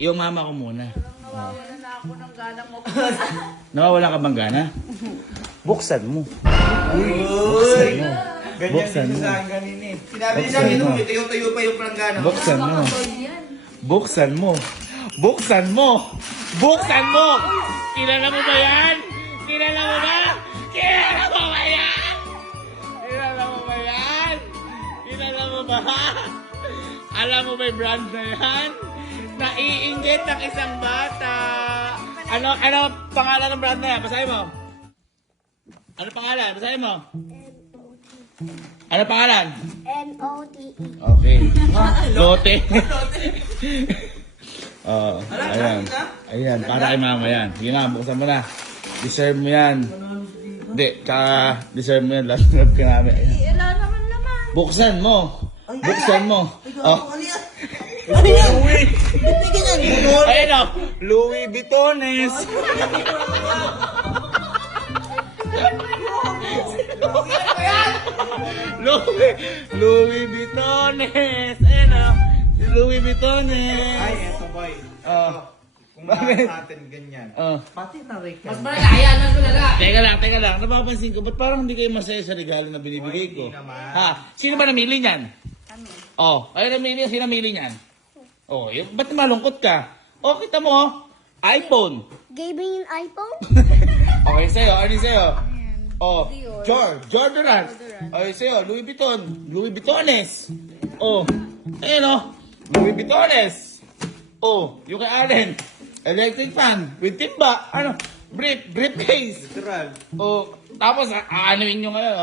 Yung mama ko muna. Nawawalan na ako ng ganang Nawawala ka bang gana? Buksan mo. Uy! Ganyan Buksan din mo. sa akin kanina eh. Sinabi niya Buksan sa akin, mo. tuyo-tuyo pa yung planggana. Buksan mo. Buksan mo. Buksan mo. Buksan mo. Kilala mo ba yan? Kilala mo ba? Kilala mo ba yan? Kilala mo ba yan? Kilala mo ba? Alam mo ba yung brand na yan? Naiinggit ng isang bata. Ano pangalan ng brand na yan? Basahin mo. Ano pangalan? Basahin mo. Ano pangalan? N-O-T-E. Okay. Lote. Ayan. Ayan, para kay mama yan. Sige nga, buksan mo na. Deserve mo yan. Hindi, deserve mo yan. Last month ka namin. Ayan. Wala naman. Buksan mo. Buksan mo. Oh. Ayan o. Louis Vuittones. Louis Vuittones. Ayan o. Louis Vuittones. Ay, eto boy. Kung bakit natin ganyan. Pati na rin ka. Mas malaya, mas malala. Teka lang. Napapansin ko, ba't parang hindi kayo masaya sa regalo na binibigay ko? Hindi naman. Ha? Sino ba namili niyan? Oh, ay namili, sino namili niyan? Oh, ba't malungkot ka? Oh, kita mo, oh. iPhone. Gave me yung iPhone? Okay, sa'yo. Ano yung sa'yo? Oh, Jordan. Okay, sa'yo. Louis Vuittones. Oh, ayun oh. Louis Vuittones. Oh, yung kay Allen. Electric fan with timba. Ano? Briefcase. Literal. Oh, tapos aanuin nyo ngayon.